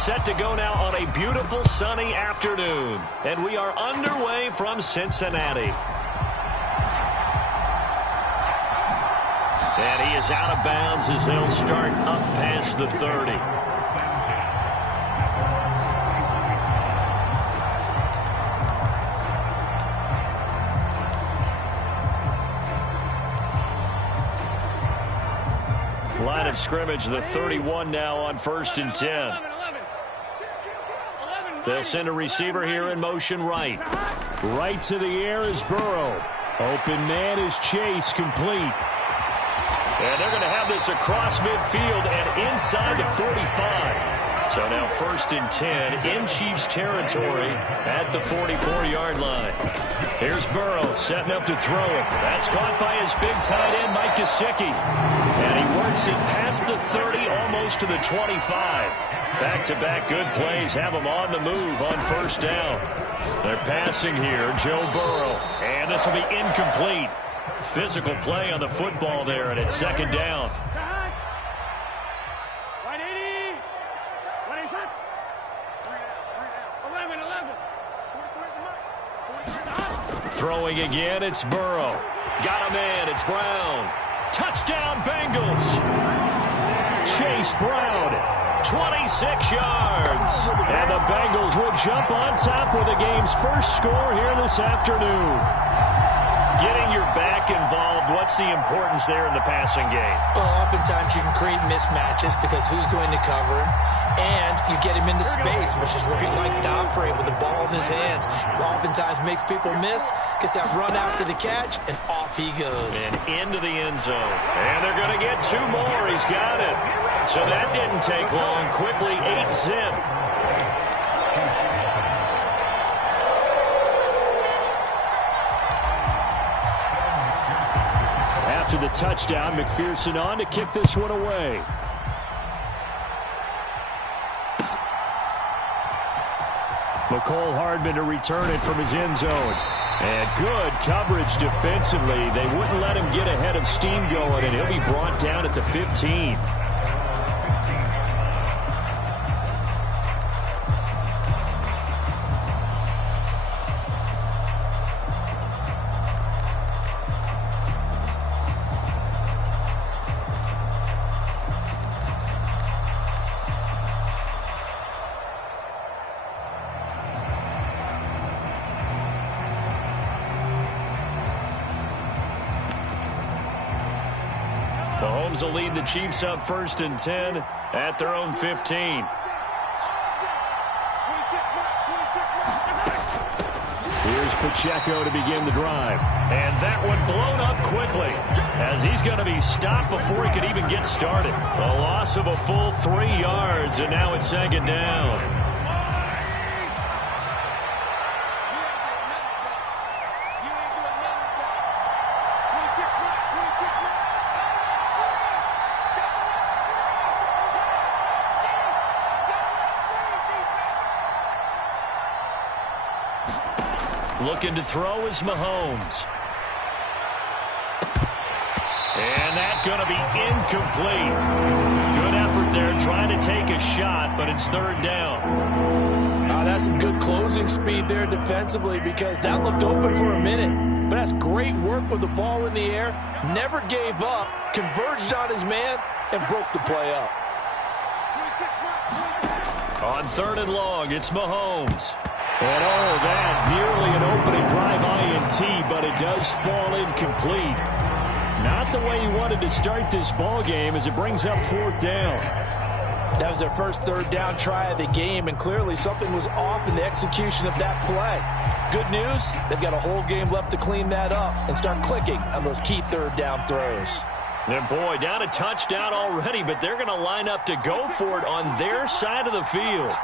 set to go now on a beautiful sunny afternoon. And we are underway from Cincinnati. And he is out of bounds as they'll start up past the 30. Line of scrimmage, the 31 now on 1st and 10. They'll send a receiver here in motion right. Right to the air is Burrow. Open man is Chase, complete. And they're going to have this across midfield and inside the 45. So now 1st and 10 in Chiefs territory at the 44-yard line. Here's Burrow setting up to throw it. That's caught by his big tight end, Mike Gesicki. And he works it past the 30, almost to the 25. Back-to-back good plays have him on the move on 1st down. They're passing here, Joe Burrow. And this will be incomplete. Physical play on the football there, and it's 2nd down. Throwing again, it's Burrow. Got a man, it's Brown. Touchdown, Bengals. Chase Brown, 26 yards. And the Bengals will jump on top with the game's first score here this afternoon. Getting your back involved, what's the importance there in the passing game? Well, oftentimes you can create mismatches because who's going to cover him, and you get him into space, which is where he likes to operate with the ball in his hands. Oftentimes makes people miss, gets that run after the catch, and off he goes. And into the end zone. And they're going to get 2 more. He's got it. So that didn't take long. Quickly, 8-zip. After the touchdown, McPherson on to kick this one away. McCole Hardman to return it from his end zone. And good coverage defensively. They wouldn't let him get ahead of steam going, and he'll be brought down at the 15. Mahomes will lead the Chiefs up 1st and 10 at their own 15. Here's Pacheco to begin the drive. And that one blown up quickly as he's going to be stopped before he could even get started. A loss of a full 3 yards, and now it's 2nd down. Looking to throw is Mahomes. And that's going to be incomplete. Good effort there trying to take a shot, but it's 3rd down. That's some good closing speed there defensively because that looked open for a minute. But that's great work with the ball in the air. Never gave up, converged on his man, and broke the play up. On 3rd and long, it's Mahomes. And all of that, nearly an opening drive INT, but it does fall incomplete. Not the way he wanted to start this ball game as it brings up 4th down. That was their first 3rd down try of the game, and clearly something was off in the execution of that play. Good news, they've got a whole game left to clean that up and start clicking on those key 3rd down throws. And boy, down a touchdown already, but they're going to line up to go for it on their side of the field.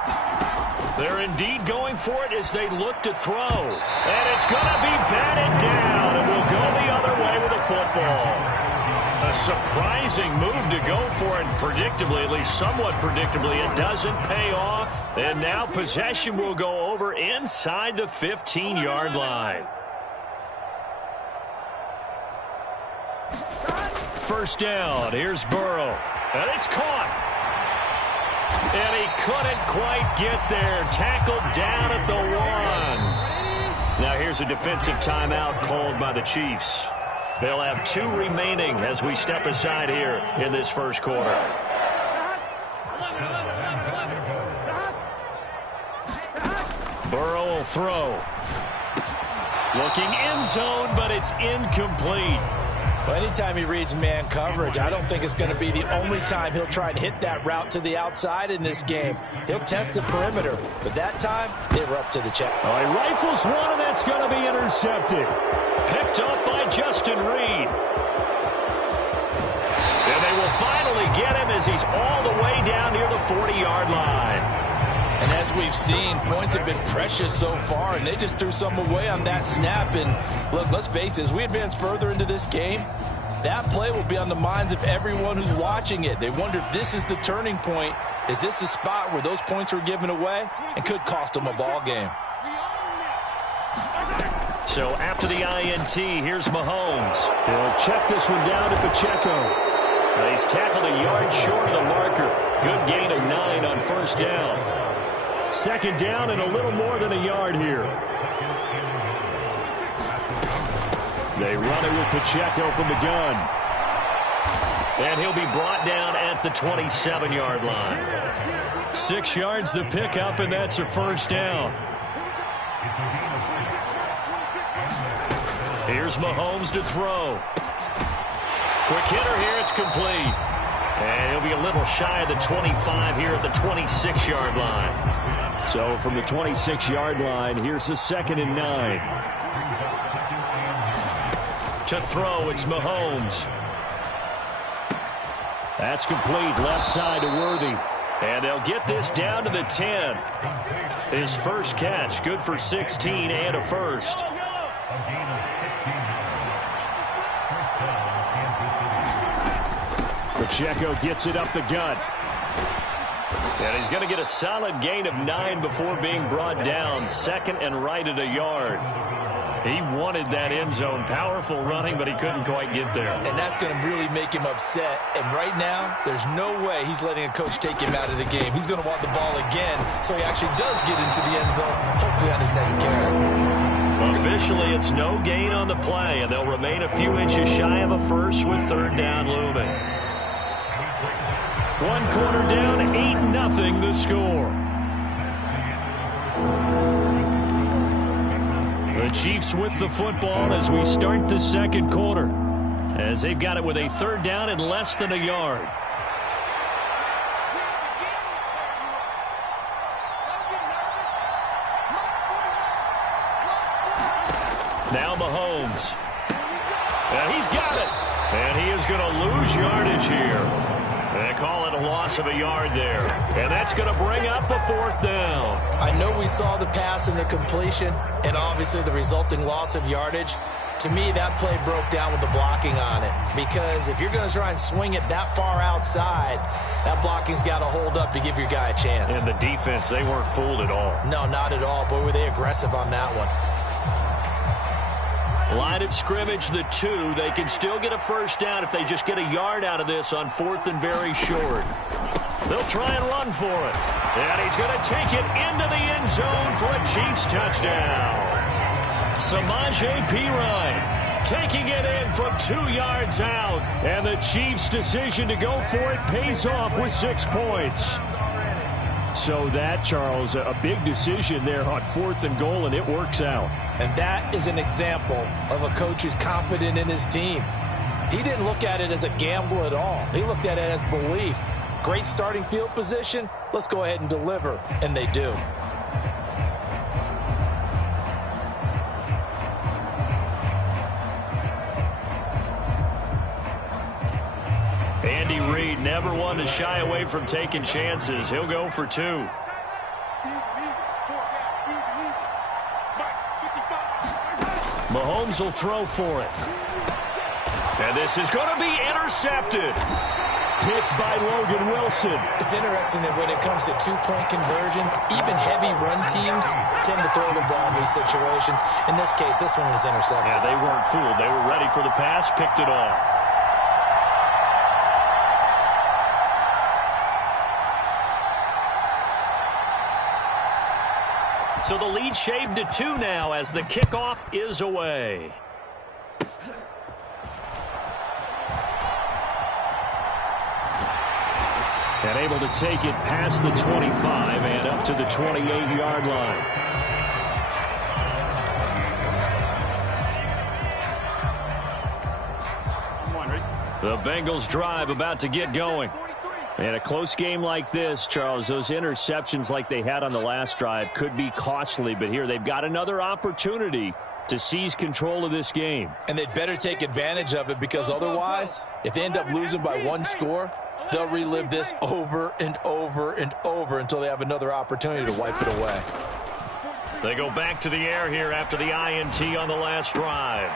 They're indeed going for it as they look to throw. And it's going to be batted down, and we'll go the other way with the football. A surprising move to go for it, and predictably, at least somewhat predictably, it doesn't pay off. And now possession will go over inside the 15-yard line. 1st down. Here's Burrow. And it's caught. And he couldn't quite get there. Tackled down at the 1. Now here's a defensive timeout called by the Chiefs. They'll have 2 remaining as we step aside here in this first quarter. Burrow will throw. Looking end zone, but it's incomplete. Well, anytime he reads man coverage, I don't think it's going to be the only time he'll try and hit that route to the outside in this game. He'll test the perimeter, but that time, they were up to the check. Oh, he rifles one, and that's going to be intercepted. Picked up by Justin Reed. And they will finally get him as he's all the way down near the 40-yard line. And as we've seen, points have been precious so far, and they just threw some away on that snap. And look, let's face it, as we advance further into this game, that play will be on the minds of everyone who's watching it. They wonder if this is the turning point. Is this the spot where those points were given away and could cost them a ball game? So after the INT, here's Mahomes. He'll check this one down to Pacheco. He's tackled a yard short of the marker. Good gain of 9 on first down. Second down and a little more than a yard here. They run it with Pacheco from the gun. And he'll be brought down at the 27-yard line. 6 yards the pickup, and that's a first down. Here's Mahomes to throw. Quick hitter here, it's complete. And he'll be a little shy of the 25 here at the 26-yard line. So from the 26-yard line, here's the 2nd and 9. To throw, it's Mahomes. That's complete, left side to Worthy. And they'll get this down to the 10. His first catch, good for 16 and a first. Pacheco gets it up the gut. And he's going to get a solid gain of 9 before being brought down. 2nd and right at a yard. He wanted that end zone. Powerful running, but he couldn't quite get there. And that's going to really make him upset. And right now, there's no way he's letting a coach take him out of the game. He's going to want the ball again, so he actually does get into the end zone, hopefully on his next carry. Officially, it's no gain on the play, and they'll remain a few inches shy of a first with 3rd down looming. 1 quarter down, 8-0 the score. The Chiefs with the football as we start the second quarter, as they've got it with a 3rd down and less than a yard. Now Mahomes. And he's got it. And he is going to lose yardage here. They call it a loss of a yard there. And that's going to bring up a 4th down. I know we saw the pass and the completion, and obviously the resulting loss of yardage. To me, that play broke down with the blocking on it. Because if you're going to try and swing it that far outside, that blocking's got to hold up to give your guy a chance. And the defense, they weren't fooled at all. No, not at all. Boy, were they aggressive on that one. Line of scrimmage, the 2. They can still get a first down if they just get a yard out of this on 4th and very short. They'll try and run for it. And he's going to take it into the end zone for a Chiefs touchdown. Samaje Perine taking it in from 2 yards out. And the Chiefs' decision to go for it pays off with 6 points. So that, Charles, a big decision there on 4th and goal, and it works out. And that is an example of a coach who's confident in his team. He didn't look at it as a gamble at all. He looked at it as belief. Great starting field position. Let's go ahead and deliver. And they do. Andy Reid never one to shy away from taking chances. He'll go for 2. Mahomes will throw for it. And this is going to be intercepted. Picked by Logan Wilson. It's interesting that when it comes to 2-point conversions, even heavy run teams tend to throw the ball in these situations. In this case, this one was intercepted. Yeah, they weren't fooled. They were ready for the pass, picked it off. So the lead shaved to 2 now as the kickoff is away. And able to take it past the 25 and up to the 28-yard line. The Bengals drive about to get going. In a close game like this, Charles, those interceptions like they had on the last drive could be costly, but here they've got another opportunity to seize control of this game. And they'd better take advantage of it, because otherwise, if they end up losing by 1 score, they'll relive this over and over and over until they have another opportunity to wipe it away. They go back to the air here after the INT on the last drive.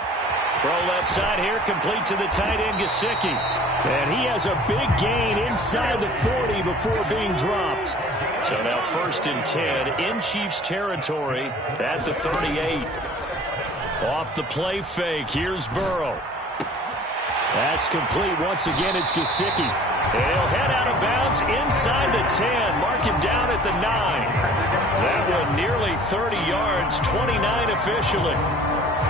Throw left side here, complete to the tight end, Gesicki. And he has a big gain inside the 40 before being dropped. So now 1st and 10 in Chiefs territory at the 38. Off the play fake, here's Burrow. That's complete. Once again, it's Gesicki. He'll head out of bounds inside the 10. Mark him down at the 9. That one nearly 30 yards, 29 officially.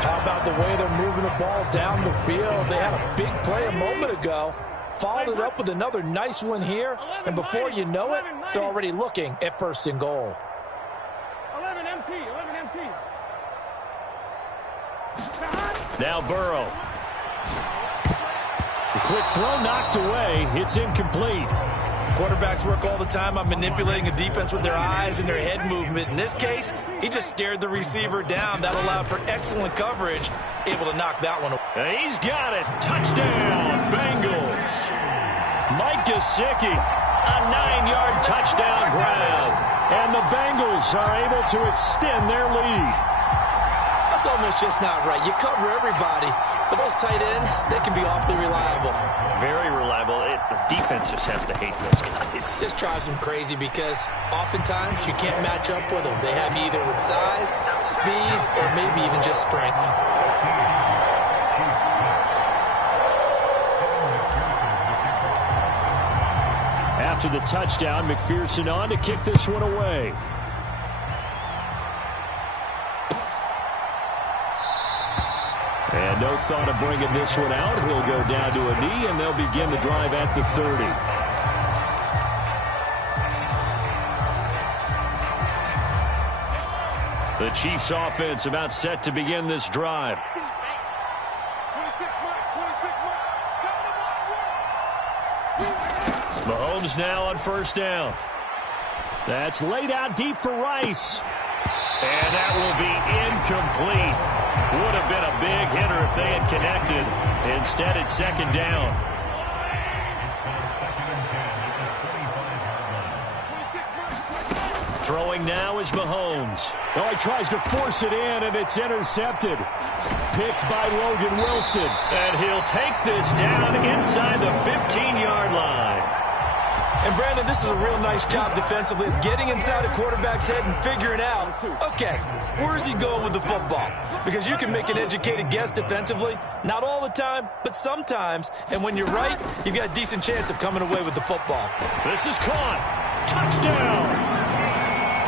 How about the way they're moving the ball down the field? They had a big play a moment ago. Followed it up with another nice one here. And before you know it, they're already looking at 1st and goal. 11 MT. Now Burrow. The quick throw knocked away. It's incomplete. Quarterbacks work all the time on manipulating a defense with their eyes and their head movement. In this case, he just stared the receiver down. That allowed for excellent coverage, able to knock that one away. And he's got it. Touchdown, Bengals. Mike Gesicki, a 9-yard touchdown grab. And the Bengals are able to extend their lead. That's almost just not right. You cover everybody. But those tight ends, they can be awfully reliable. Very reliable. The defense just has to hate those guys. Just drives them crazy because oftentimes you can't match up with them. They have you either with size, speed, or maybe even just strength. After the touchdown, McPherson on to kick this one away. And no thought of bringing this one out. He'll go down to a knee, and they'll begin the drive at the 30. The Chiefs offense about set to begin this drive. 26 Mahomes now on 1st down. That's laid out deep for Rice. And that will be incomplete. Would have been a big hitter if they had connected. Instead, it's 2nd down. Throwing now is Mahomes. Oh, he tries to force it in, and it's intercepted. Picked by Logan Wilson. And he'll take this down inside the 15-yard line. And, Brandon, this is a real nice job defensively of getting inside a quarterback's head and figuring out, okay, where is he going with the football? Because you can make an educated guess defensively, not all the time, but sometimes. And when you're right, you've got a decent chance of coming away with the football. This is caught. Touchdown.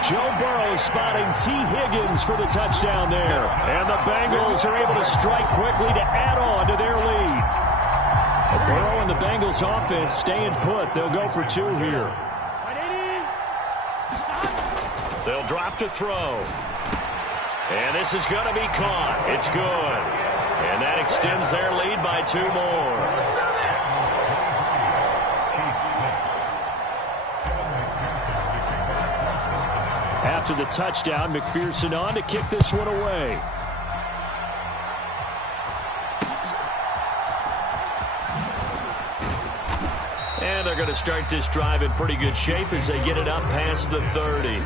Joe Burrow spotting T. Higgins for the touchdown there. And the Bengals are able to strike quickly to add on to their lead. Burrow and the Bengals offense staying put. They'll go for 2 here. They'll drop to throw. And this is going to be caught. It's good. And that extends their lead by 2 more. After the touchdown, McPherson on to kick this one away. And they're going to start this drive in pretty good shape as they get it up past the 30.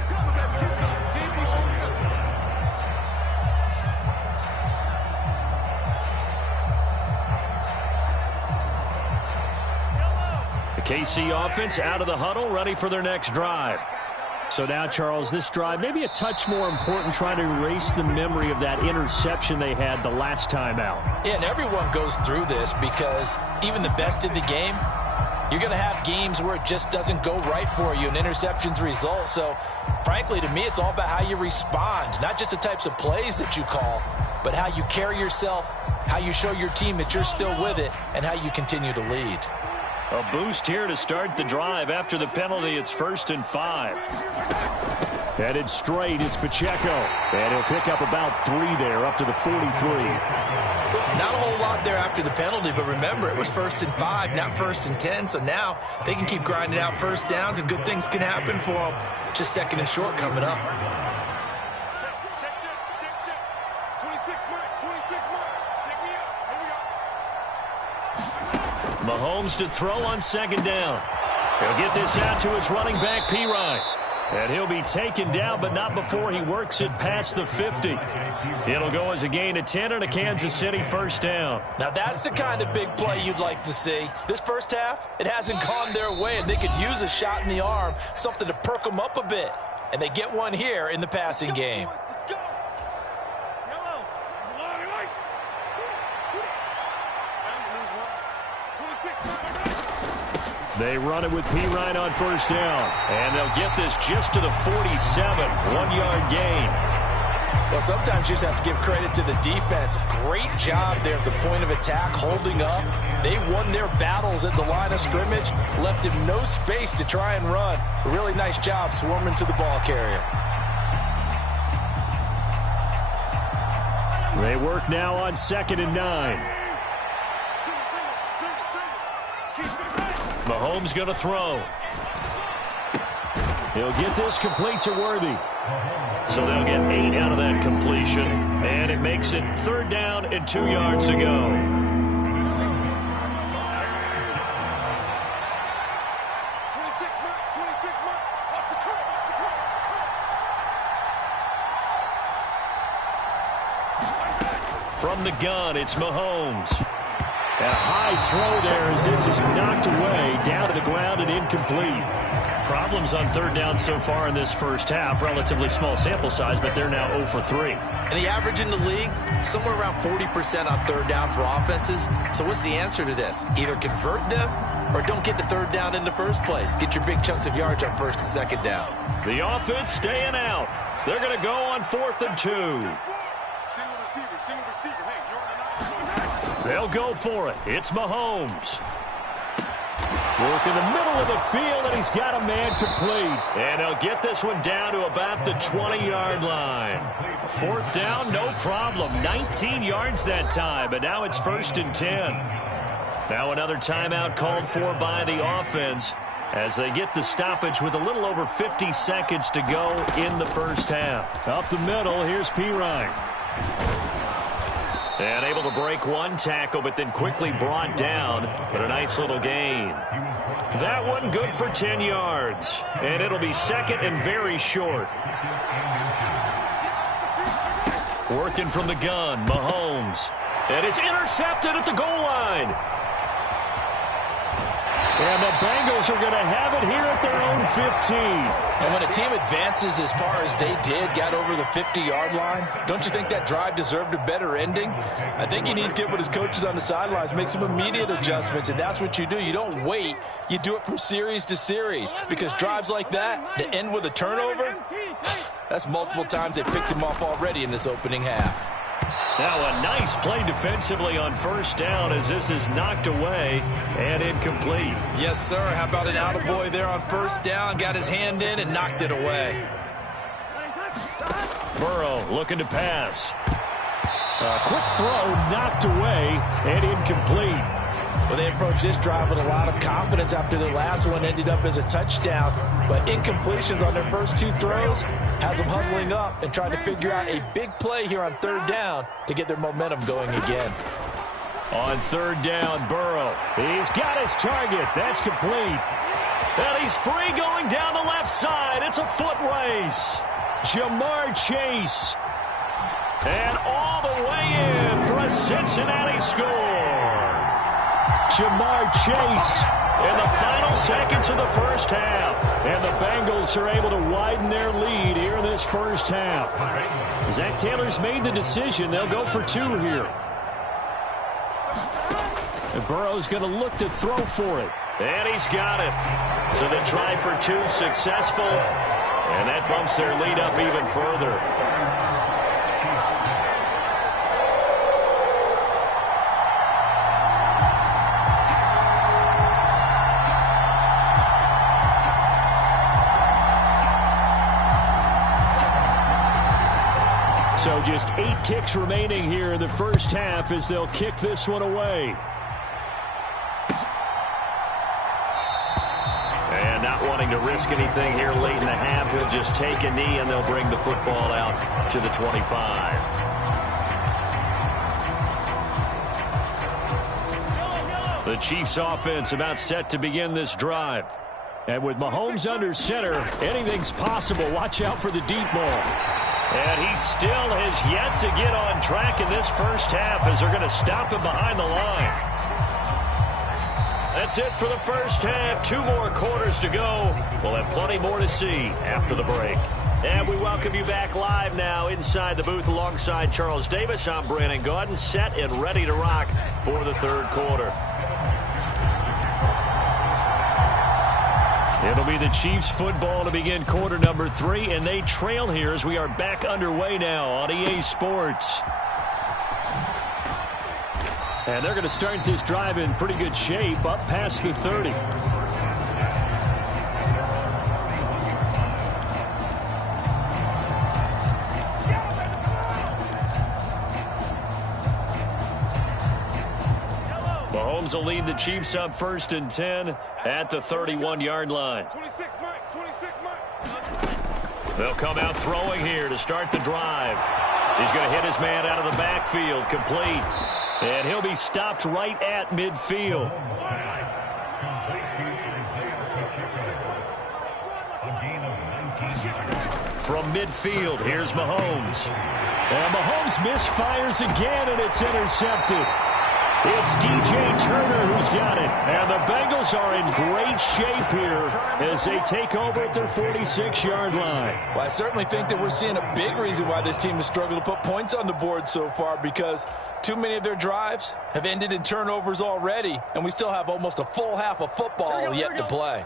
The KC offense out of the huddle, ready for their next drive. So now, Charles, this drive maybe a touch more important, trying to erase the memory of that interception they had the last time out. Yeah, and everyone goes through this because even the best in the game, You're going to have games where it just doesn't go right for you and interceptions result. So, frankly, to me, it's all about how you respond. Not just the types of plays that you call, but how you carry yourself, how you show your team that you're still with it, and how you continue to lead. A boost here to start the drive. After the penalty, it's 1st and 5. Headed straight, it's Pacheco. And he'll pick up about 3 there, up to the 43. Not a whole lot there after the penalty, but remember, it was 1st and 5, not 1st and 10. So now they can keep grinding out first downs, and good things can happen for them. Just 2nd and short coming up. Mahomes to throw on 2nd down. He'll get this out to his running back, Pirine. And he'll be taken down, but not before he works it past the 50. It'll go as a gain of 10 and a Kansas City 1st down. Now that's the kind of big play you'd like to see. This first half, it hasn't gone their way, and they could use a shot in the arm, something to perk them up a bit. And they get one here in the passing game. They run it with Pirine on 1st down. And they'll get this just to the 47. 1-yard gain. Well, sometimes you just have to give credit to the defense. Great job there at the point of attack, holding up. They won their battles at the line of scrimmage, left him no space to try and run. A really nice job swarming to the ball carrier. They work now on 2nd and 9. Mahomes going to throw. He'll get this complete to Worthy. So they'll get 8 out of that completion. And it makes it 3rd down and 2 yards to go. From the gun, it's Mahomes. And a high throw there as this is knocked away, down to the ground and incomplete. Problems on 3rd down so far in this first half. Relatively small sample size, but they're now 0 for 3. And the average in the league, somewhere around 40% on 3rd down for offenses. So what's the answer to this? Either convert them or don't get to 3rd down in the first place. Get your big chunks of yards on 1st and 2nd down. The offense staying out. They're going to go on 4th and 2. Single receiver. Hey, you're on the They'll go for it. It's Mahomes. Work in the middle of the field, and he's got a man complete. And he'll get this one down to about the 20-yard line. 4th down, no problem. 19 yards that time, but now it's 1st and 10. Now another timeout called for by the offense as they get the stoppage with a little over 50 seconds to go in the first half. Up the middle, here's Pirine. And able to break one tackle, but then quickly brought down. But a nice little gain. That one good for 10 yards. And it'll be 2nd and very short. Working from the gun, Mahomes. And it's intercepted at the goal line. And the Bengals are going to have it here at their own 15. And when a team advances as far as they did, got over the 50-yard line, don't you think that drive deserved a better ending? I think he needs to get with his coaches on the sidelines, make some immediate adjustments, and that's what you do. You don't wait. You do it from series to series, because drives like that end with a turnover, that's multiple times they picked him off already in this opening half. Now a nice play defensively on 1st down as this is knocked away and incomplete. Yes, sir. How about an attaboy there on 1st down? Got his hand in and knocked it away. Burrow looking to pass. A quick throw knocked away and incomplete. Well, they approached this drive with a lot of confidence after their last one ended up as a touchdown. But incompletions on their first 2 throws has them huddling up and trying to figure out a big play here on 3rd down to get their momentum going again. On 3rd down, Burrow. He's got his target. That's complete. And he's free going down the left side. It's a foot race. Jamar Chase. And all the way in for a Cincinnati score. Jamar Chase. In the final seconds of the first half. And the Bengals are able to widen their lead here in this first half. Zach Taylor's made the decision. They'll go for 2 here. And Burrow's going to look to throw for it. And he's got it. So the try for two successful. And that bumps their lead up even further. So just 8 ticks remaining here in the first half as they'll kick this one away. And not wanting to risk anything here late in the half, he'll just take a knee and they'll bring the football out to the 25. The Chiefs offense about set to begin this drive. And with Mahomes under center, anything's possible. Watch out for the deep ball. And he still has yet to get on track in this first half as they're going to stop him behind the line. That's it for the first half. 2 more quarters to go. We'll have plenty more to see after the break. And we welcome you back live now inside the booth alongside Charles Davis. I'm Brandon Gaudin, set and ready to rock for the third quarter. It'll be the Chiefs football to begin quarter number 3, and they trail here as we are back underway now on EA Sports. And they're going to start this drive in pretty good shape, up past the 30. Mahomes will lead the Chiefs up 1st and 10 at the 31-yard line. 26, Mike. They'll come out throwing here to start the drive. He's going to hit his man out of the backfield, complete. And he'll be stopped right at midfield. From midfield, here's Mahomes. And Mahomes misfires again, and it's intercepted. It's DJ Turner who's got it. And the Bengals are in great shape here as they take over at their 46-yard line. Well, I certainly think that we're seeing a big reason why this team has struggled to put points on the board so far, because too many of their drives have ended in turnovers already, and we still have almost a full half of football yet to play.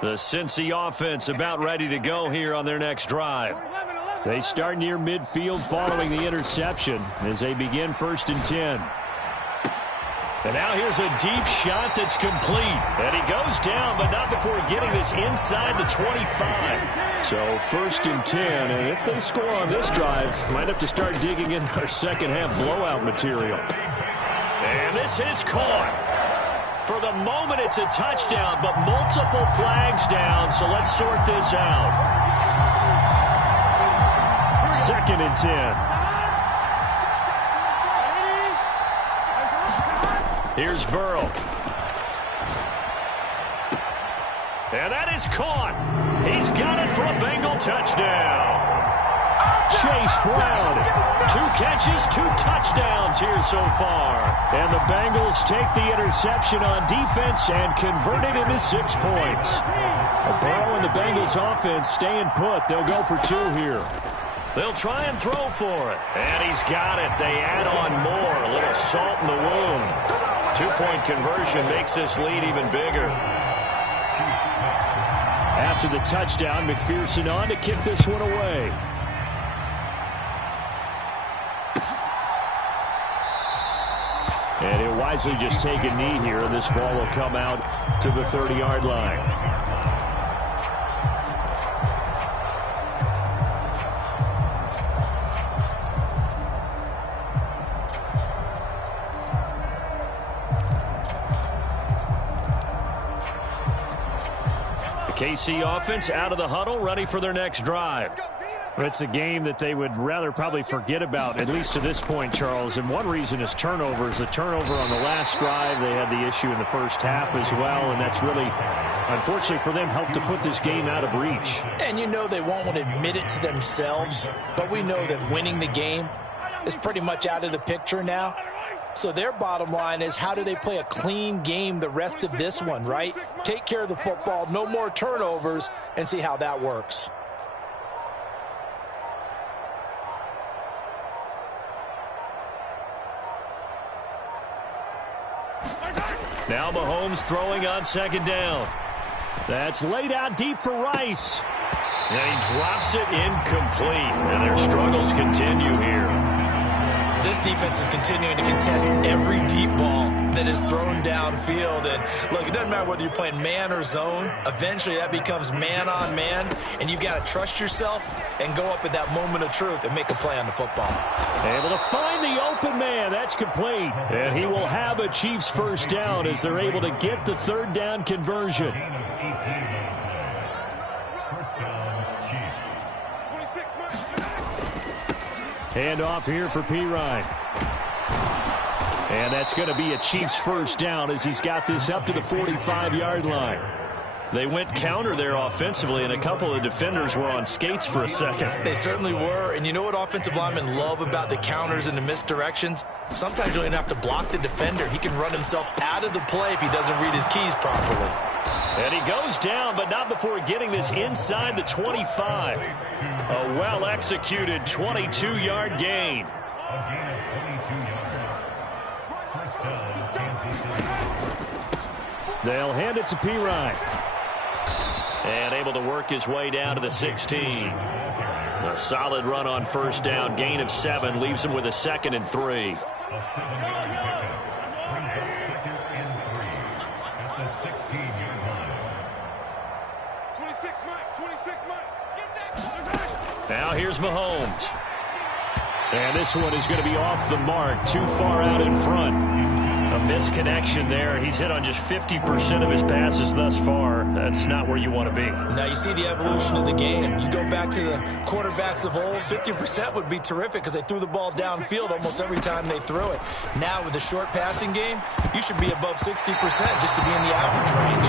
The Cincy offense about ready to go here on their next drive. They start near midfield following the interception as they begin 1st and 10. And now here's a deep shot that's complete. And he goes down, but not before getting this inside the 25. So 1st and 10, and if they score on this drive, might have to start digging in our second half blowout material. And this is caught. For the moment, it's a touchdown, but multiple flags down, so let's sort this out. 2nd and 10. Here's Burrow. And that is caught. He's got it for a Bengal touchdown. Chase Brown. 2 catches, 2 touchdowns here so far. And the Bengals take the interception on defense and convert it into 6 points. Burrow and the Bengals offense staying put. They'll go for 2 here. They'll try and throw for it. And he's got it. They add on more. A little salt in the wound. 2-point conversion makes this lead even bigger. After the touchdown, McPherson on to kick this one away. And he'll wisely just take a knee here, and this ball will come out to the 30-yard line. KC offense out of the huddle, ready for their next drive. It's a game that they would rather probably forget about, at least to this point, Charles. And one reason is turnovers. The turnover on the last drive, they had the issue in the first half as well, and that's really, unfortunately for them, helped to put this game out of reach. And you know they won't want to admit it to themselves, but we know that winning the game is pretty much out of the picture now. So their bottom line is, how do they play a clean game the rest of this one, right? Take care of the football, no more turnovers, and see how that works. Now Mahomes throwing on second down. That's laid out deep for Rice. And he drops it incomplete. And their struggles continue here. This defense is continuing to contest every deep ball that is thrown downfield. And look, it doesn't matter whether you're playing man or zone. Eventually that becomes man on man. And you've got to trust yourself and go up at that moment of truth and make a play on the football. Able to find the open man. That's complete. And he will have a Chiefs first down as they're able to get the third down conversion. Hand off here for Pirine. And that's going to be a Chiefs first down as he's got this up to the 45-yard line. They went counter there offensively, and a couple of defenders were on skates for a second. They certainly were. And you know what offensive linemen love about the counters and the misdirections? Sometimes you don't even have to block the defender. He can run himself out of the play if he doesn't read his keys properly. And he goes down, but not before getting this inside the 25. A well-executed 22-yard gain. They'll hand it to Pirine. And able to work his way down to the 16. A solid run on first down. Gain of 7 leaves him with a 2nd and 3. Now here's Mahomes. And this one is going to be off the mark, too far out in front. A misconnection there. He's hit on just 50% of his passes thus far. That's not where you want to be. Now you see the evolution of the game. You go back to the quarterbacks of old, 50% would be terrific because they threw the ball downfield almost every time they threw it. Now with the short passing game, you should be above 60% just to be in the average range.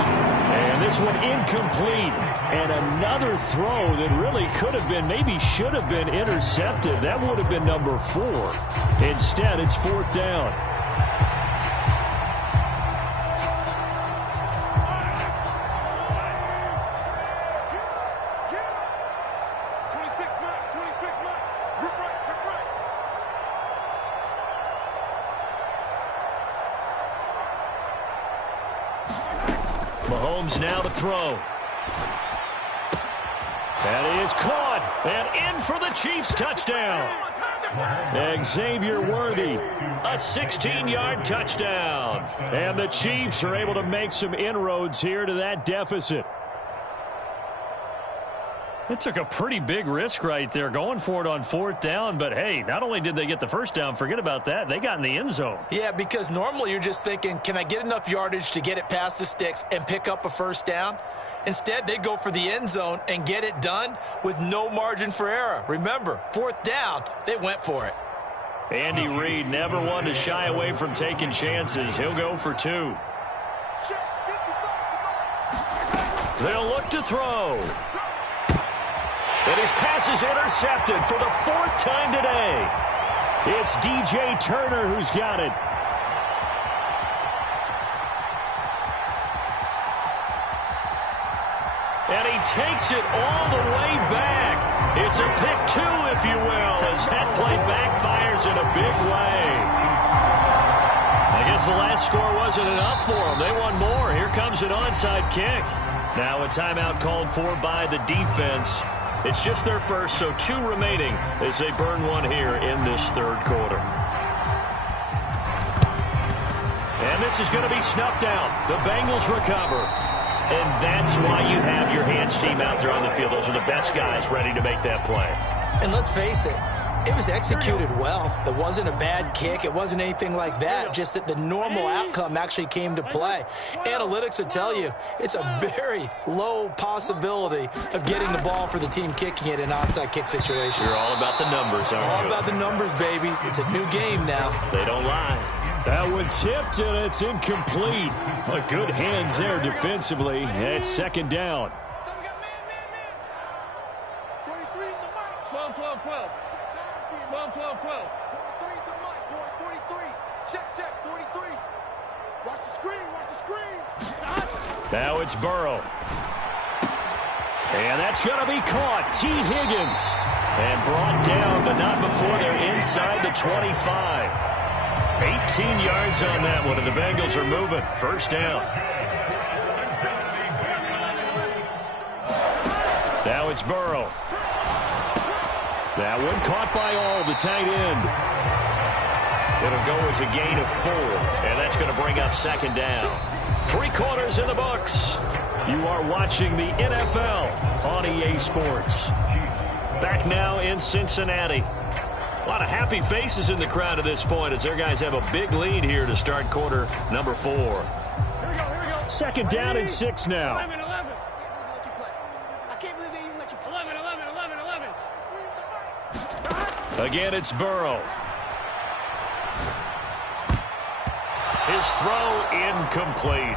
And this one incomplete. And another throw that really could have been, maybe should have been intercepted. That would have been number 4. Instead, it's 4th down. Mahomes now to throw. That is caught. And in for the Chiefs touchdown. Xavier Worthy. A 16-yard touchdown. And the Chiefs are able to make some inroads here to that deficit. It took a pretty big risk right there going for it on 4th down. But, hey, not only did they get the first down, forget about that, they got in the end zone. Yeah, because normally you're just thinking, can I get enough yardage to get it past the sticks and pick up a first down? Instead, they go for the end zone and get it done with no margin for error. Remember, 4th down, they went for it. Andy Reid never one to shy away from taking chances. He'll go for 2. They'll look to throw. And his pass is intercepted for the 4th time today. It's DJ Turner who's got it. And he takes it all the way back. It's a pick 2, if you will, as that play backfires in a big way. I guess the last score wasn't enough for them. They want more. Here comes an onside kick. Now a timeout called for by the defense. It's just their first, so 2 remaining as they burn one here in this 3rd quarter. And this is going to be snuffed out. The Bengals recover. And that's why you have your hands team out there on the field. Those are the best guys ready to make that play. And let's face it, it was executed well. It wasn't a bad kick. It wasn't anything like that, just that the normal outcome actually came to play. Analytics will tell you it's a very low possibility of getting the ball for the team kicking it in an onside kick situation. You're all about the numbers, aren't you? All about the numbers, baby. It's a new game now. They don't lie. That one tipped, and it's incomplete. But good hands there defensively. And it's 2nd down. 43 is the mic. 12, 12, 12. 12, 12, 12. 43 is the mic, boy. 43. Check, 43. Watch the screen, watch the screen. Now it's Burrow. And that's going to be caught. T. Higgins. And brought down, but not before they're inside the 25. 18 yards on that one, and the Bengals are moving. First down. Now it's Burrow. That one caught by all, the tight end. It'll go as a gain of 4, and that's going to bring up second down. 3 quarters in the books. You are watching the NFL on EA Sports. Back now in Cincinnati. A lot of happy faces in the crowd at this point as their guys have a big lead here to start quarter number 4. Here we go. Second down and 6 now. 11. I can't believe they even let you play. 11. Again, it's Burrow. His throw incomplete.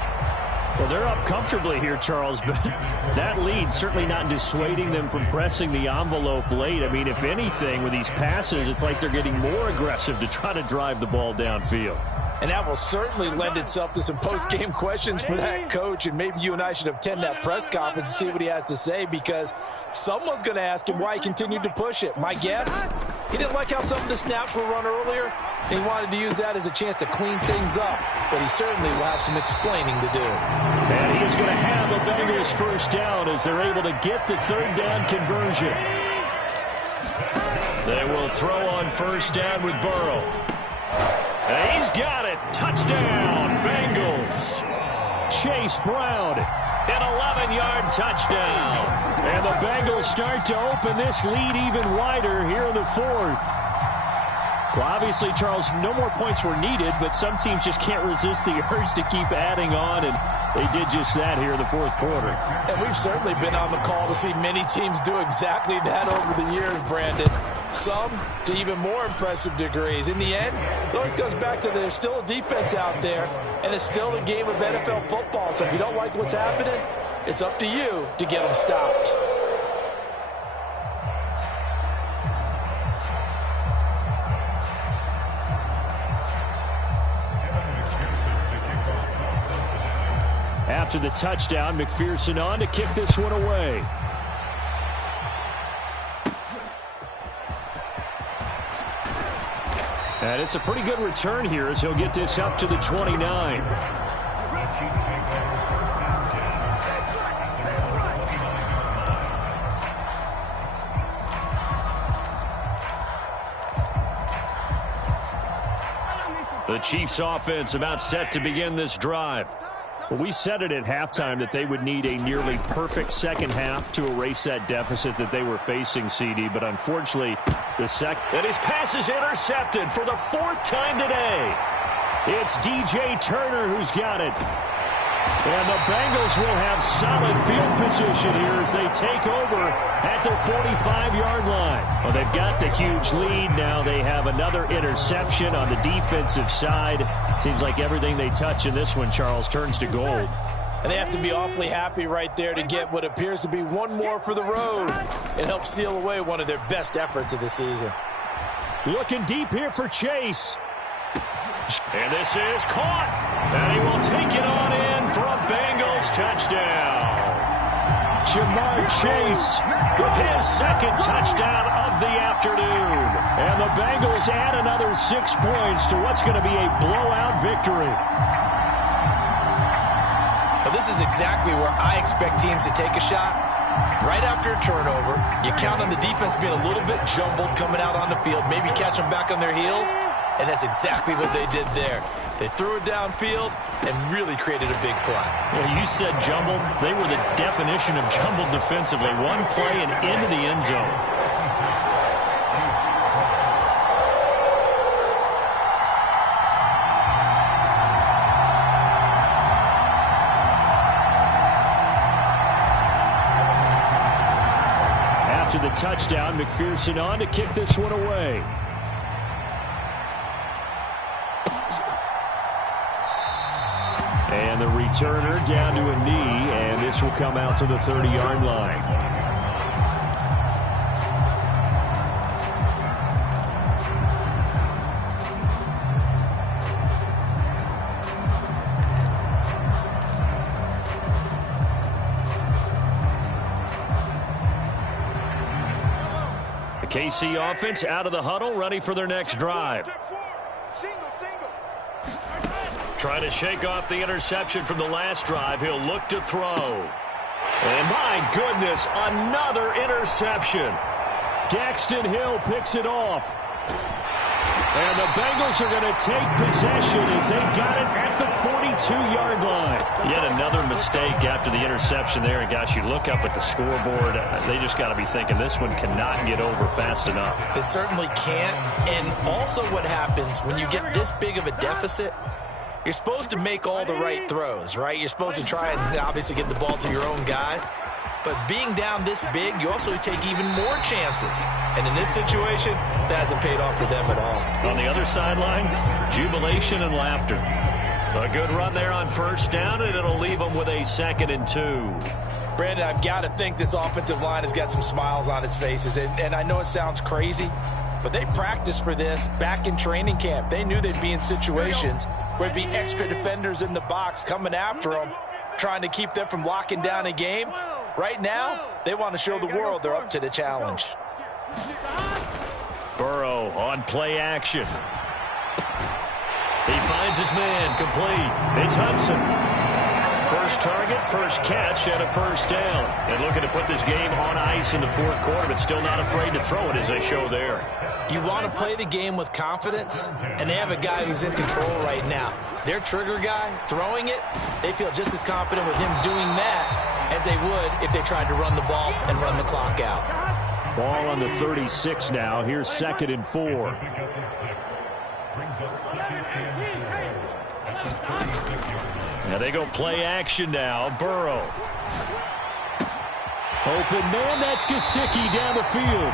Well, they're up comfortably here, Charles, but that lead certainly not dissuading them from pressing the envelope late. I mean, if anything, with these passes, it's like they're getting more aggressive to try to drive the ball downfield. And that will certainly lend itself to some post-game questions for that coach, and maybe you and I should attend that press conference and see what he has to say, because someone's going to ask him why he continued to push it. My guess, he didn't like how some of the snaps were run earlier, and he wanted to use that as a chance to clean things up, but he certainly will have some explaining to do. And he is going to have the Bengals first down as they're able to get the third down conversion. They will throw on first down with Burrow. And he's got it. Touchdown, Bengals. Chase Brown. An 11-yard touchdown. And the Bengals start to open this lead even wider here in the fourth. Well, obviously, Charles, no more points were needed, but some teams just can't resist the urge to keep adding on, and they did just that here in the fourth quarter. And we've certainly been on the call to see many teams do exactly that over the years, Brandon. Some to even more impressive degrees. In the end, it always comes back to there's still a defense out there, and it's still a game of NFL football. So if you don't like what's happening, it's up to you to get them stopped. After the touchdown, McPherson on to kick this one away. And it's a pretty good return here as he'll get this up to the 29. The Chiefs offense about set to begin this drive. Well, we said it at halftime that they would need a nearly perfect second half to erase that deficit that they were facing, CD. But unfortunately, And his pass is intercepted for the 4th time today. It's DJ Turner who's got it. And the Bengals will have solid field position here as they take over at their 45-yard line. Well, they've got the huge lead. Now they have another interception on the defensive side. Seems like everything they touch in this one, Charles, turns to gold. And they have to be awfully happy right there to get what appears to be one more for the road and help seal away one of their best efforts of the season. Looking deep here for Chase. And this is caught. And he will take it on in for a Bengals touchdown. Jamar Chase With his second touchdown of the afternoon. And the Bengals add another 6 points to what's going to be a blowout victory. Well, this is exactly where I expect teams to take a shot. Right after a turnover, you count on the defense being a little bit jumbled coming out on the field, maybe catch them back on their heels, and that's exactly what they did there. They threw it downfield and really created a big play. Well, you said jumbled. They were the definition of jumbled defensively. One play and into the end zone. After the touchdown, McPherson on to kick this one away. And the returner down to a knee, and this will come out to the 30-yard line. The KC offense out of the huddle, ready for their next drive. Single. Trying to shake off the interception from the last drive. He'll look to throw. And my goodness, another interception. Daxton Hill picks it off. And the Bengals are going to take possession as they got it at the 42-yard line. Yet another mistake after the interception there. And, gosh, you look up at the scoreboard, they just got to be thinking this one cannot get over fast enough. It certainly can't. And also what happens when you get this big of a deficit, you're supposed to make all the right throws, right? You're supposed to try and obviously get the ball to your own guys. But being down this big, you also take even more chances. And in this situation, that hasn't paid off for them at all. On the other sideline, jubilation and laughter. A good run there on first down, and it'll leave them with a 2nd and 2. Brandon, I've got to think this offensive line has got some smiles on its faces. And I know it sounds crazy, but they practiced for this back in training camp. They knew they'd be in situations where there'd be extra defenders in the box coming after them, trying to keep them from locking down a game. Right now, they want to show the world they're up to the challenge. Burrow on play action. He finds his man complete. It's Hudson. First target, first catch, and a first down. And looking to put this game on ice in the 4th quarter, but still not afraid to throw it as they show there. You want to play the game with confidence, and they have a guy who's in control right now. Their trigger guy, throwing it, they feel just as confident with him doing that as they would if they tried to run the ball and run the clock out. Ball on the 36 now. Here's 2nd and 4. Now they go play action now. Burrow. Open man, that's Gesicki down the field.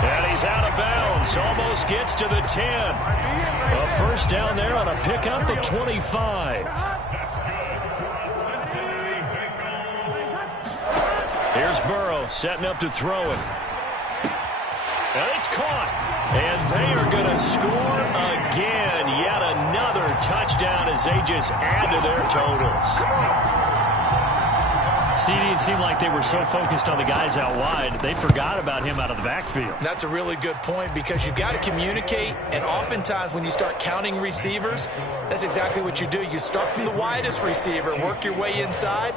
And he's out of bounds. Almost gets to the 10. A first down there on a pickup at 25. Here's Burrow setting up to throw it. And it's caught. And they are going to score again. Yet another touchdown as they just add to their totals. CD, it seemed like they were so focused on the guys out wide, they forgot about him out of the backfield. That's a really good point because you've got to communicate, and oftentimes when you start counting receivers, that's exactly what you do. You start from the widest receiver, work your way inside.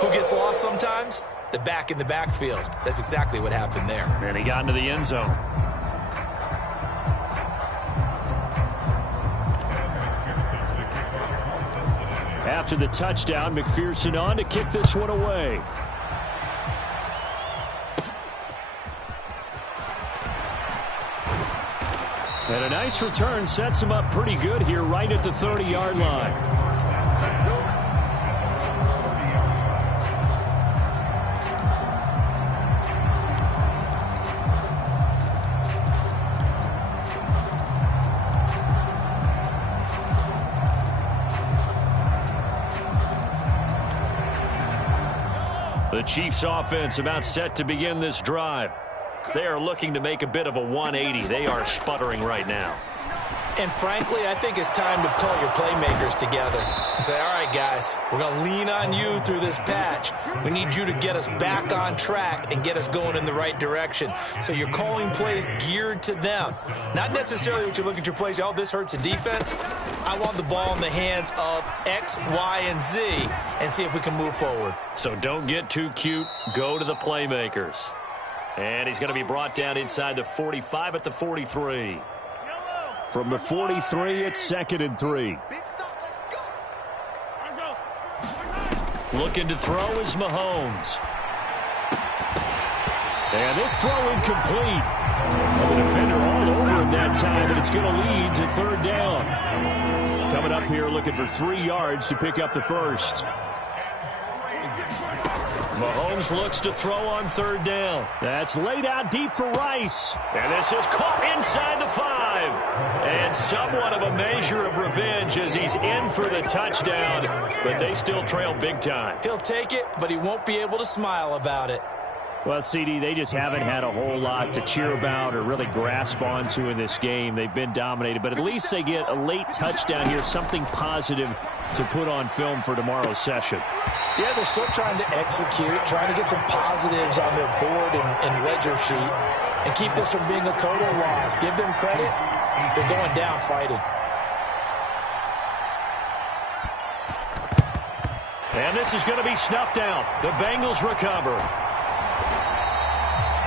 Who gets lost sometimes? The back in the backfield. That's exactly what happened there. And he got into the end zone. After the touchdown, McPherson on to kick this one away. And a nice return sets him up pretty good here right at the 30-yard line. The Chiefs offense about set to begin this drive. They are looking to make a bit of a 180. They are sputtering right now. And frankly, I think it's time to call your playmakers together and say, all right, guys, we're going to lean on you through this patch. We need you to get us back on track and get us going in the right direction. So you're calling plays geared to them. Not necessarily what you look at your plays, oh, this hurts the defense. I want the ball in the hands of X, Y, and Z and see if we can move forward. So don't get too cute. Go to the playmakers. And he's going to be brought down inside the 45 at the 43. From the 43, it's 2nd and 3. Looking to throw is Mahomes. And this throw incomplete. The defender all over him that time, and it's going to lead to 3rd down. Coming up here looking for 3 yards to pick up the first. Mahomes looks to throw on 3rd down. That's laid out deep for Rice. And this is caught inside the 5. And somewhat of a measure of revenge as he's in for the touchdown. But they still trail big time. He'll take it, but he won't be able to smile about it. Well, CD, they just haven't had a whole lot to cheer about or really grasp onto in this game. They've been dominated, but at least they get a late touchdown here, something positive to put on film for tomorrow's session. Yeah, they're still trying to execute, trying to get some positives on their board and ledger sheet and keep this from being a total loss. Give them credit. They're going down fighting. And this is going to be snuffed out. The Bengals recover.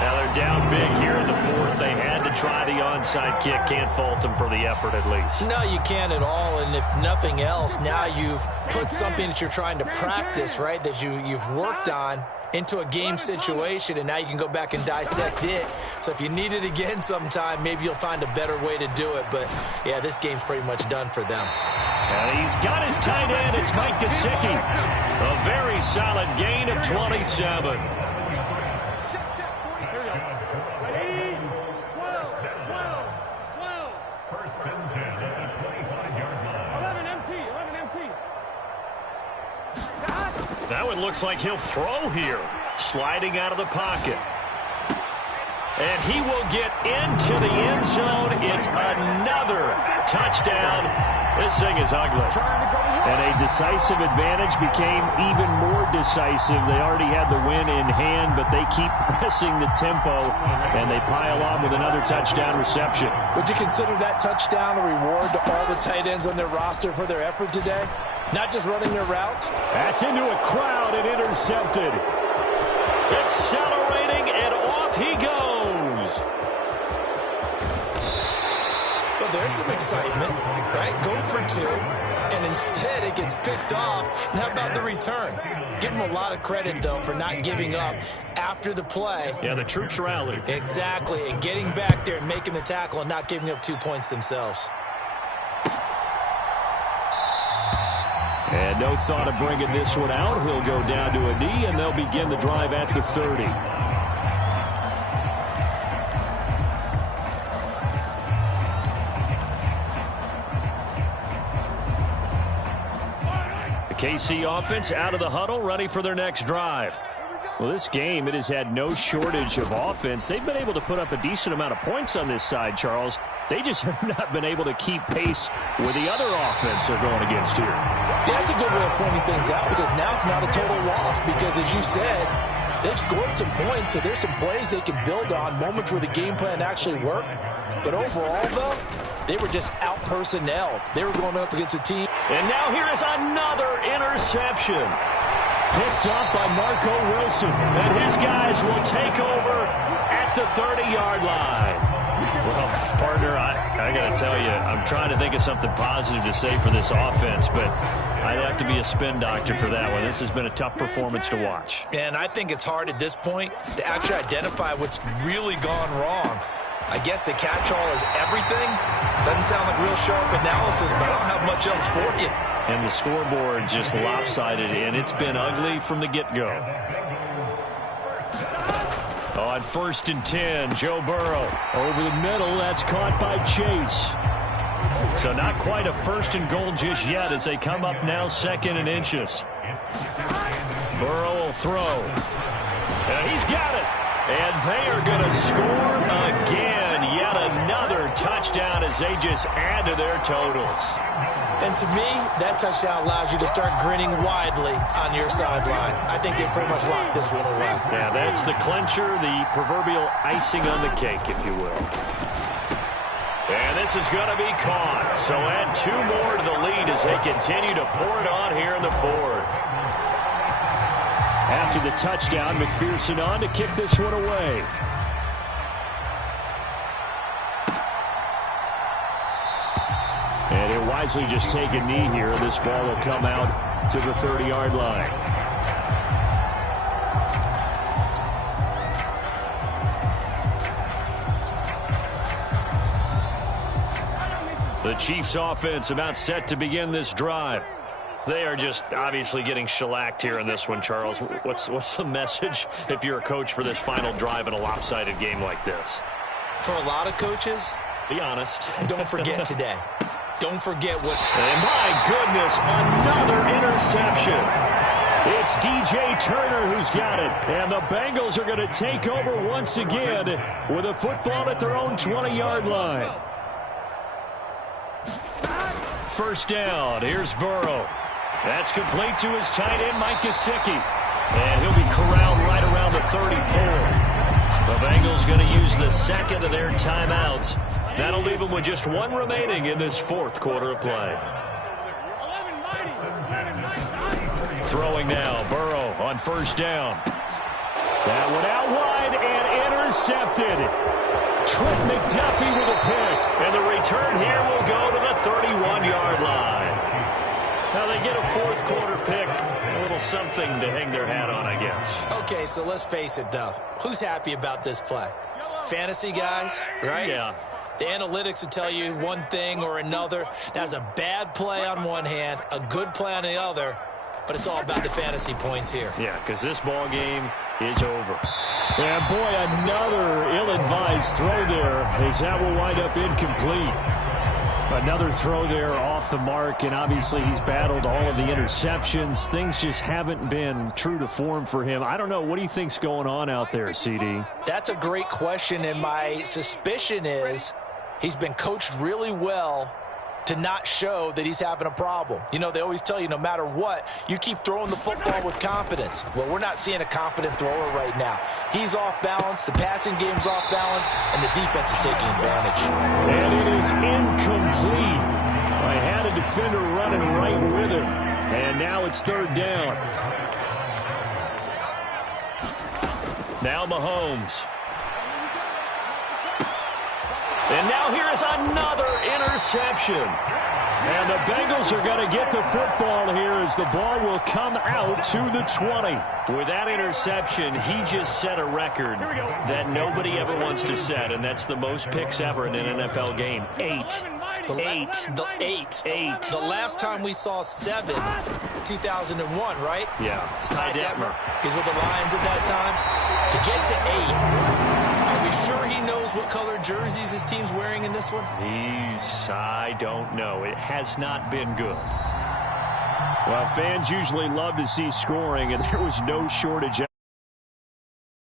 Now they're down big here in the fourth. They had to try the onside kick. Can't fault them for the effort at least. No, you can't at all. And if nothing else, now you've put something that you're trying to practice, right, that you've worked on into a game situation, and now you can go back and dissect it. So if you need it again sometime, maybe you'll find a better way to do it. But, yeah, this game's pretty much done for them. And he's got his tight end. It's Mike Gesicki. A very solid gain of 27. That one looks like he'll throw here. Sliding out of the pocket. And he will get into the end zone. It's another touchdown. This thing is ugly. And a decisive advantage became even more decisive. They already had the win in hand, but they keep pressing the tempo, and they pile on with another touchdown reception. Would you consider that touchdown a reward to all the tight ends on their roster for their effort today? Not just running their routes? That's into a crowd and intercepted. Accelerating, and off he goes. Well, there's some excitement, right? Go for two, and instead it gets picked off. And how about the return? Give him a lot of credit, though, for not giving up after the play. Yeah, the troops rallied. Exactly, and getting back there and making the tackle and not giving up 2 points themselves. And no thought of bringing this one out. He'll go down to a knee, and they'll begin the drive at the 30. The KC offense out of the huddle, ready for their next drive. Well, this game, it has had no shortage of offense. They've been able to put up a decent amount of points on this side, Charles. They just have not been able to keep pace with the other offense they're going against here. Yeah, that's a good way of pointing things out, because now it's not a total loss, because as you said, they've scored some points, so there's some plays they can build on, moments where the game plan actually worked. But overall, though, they were just out-personnelled. They were going up against a team. And now here is another interception. Picked up by Marco Wilson. And his guys will take over at the 30-yard line. Well, partner, I got to tell you, I'm trying to think of something positive to say for this offense, but I'd have to be a spin doctor for that one. This has been a tough performance to watch. And I think it's hard at this point to actually identify what's really gone wrong. I guess the catch-all is everything. Doesn't sound like real sharp analysis, but I don't have much else for you. And the scoreboard just lopsided, and it's been ugly from the get-go. On 1st and 10, Joe Burrow. Over the middle, that's caught by Chase. So not quite a 1st and goal just yet as they come up now 2nd and inches. Burrow will throw. And he's got it. And they are going to score again. Yet another touchdown as they just add to their totals. And to me, that touchdown allows you to start grinning widely on your sideline. I think they pretty much locked this one away. Yeah, that's the clincher, the proverbial icing on the cake, if you will. And this is going to be caught. So add 2 more to the lead as they continue to pour it on here in the 4th. After the touchdown, McPherson on to kick this one away. And he'll wisely just take a knee here. This ball will come out to the 30-yard line. The Chiefs offense about set to begin this drive. They are just obviously getting shellacked here in this one, Charles. What's the message if you're a coach for this final drive in a lopsided game like this? For a lot of coaches, be honest. Don't forget today. Don't forget what... And my goodness, another interception. It's DJ Turner who's got it. And the Bengals are going to take over once again with a football at their own 20-yard line. 1st down. Here's Burrow. That's complete to his tight end, Mike Gesicki. And he'll be corralled right around the 34. The Bengals going to use the 2nd of their timeouts. That'll leave them with just 1 remaining in this 4th quarter of play. Throw throwing now. Burrow on first down. That one out wide and intercepted. Trent McDuffie with a pick. And the return here will go to the 31-yard line. Now they get a fourth quarter pick. A little something to hang their hat on, I guess. Okay, so let's face it, though. Who's happy about this play? Fantasy guys, right? Yeah. The analytics will tell you one thing or another. That's a bad play on one hand, a good play on the other, but it's all about the fantasy points here. Yeah, because this ball game is over. And, boy, another ill-advised throw there as that will wind up incomplete. Another throw there off the mark, and obviously he's battled all of the interceptions. Things just haven't been true to form for him. I don't know. What do you think's going on out there, CD? That's a great question, and my suspicion is he's been coached really well to not show that he's having a problem. You know, they always tell you no matter what, you keep throwing the football with confidence. Well, we're not seeing a confident thrower right now. He's off balance, the passing game's off balance, and the defense is taking advantage. And it is incomplete. I had a defender running right with him. And now it's third down. Now Mahomes. And now here is another interception. And the Bengals are going to get the football here as the ball will come out to the 20. With that interception, he just set a record that nobody ever wants to set, and that's the most picks ever in an NFL game. 8. The last time we saw 7, 2001, right? Yeah. Ty Detmer. He's with the Lions at that time. To get to 8. Are we sure he knows what color jerseys his team's wearing in this one? I don't know. It has not been good. Well, fans usually love to see scoring, and there was no shortage of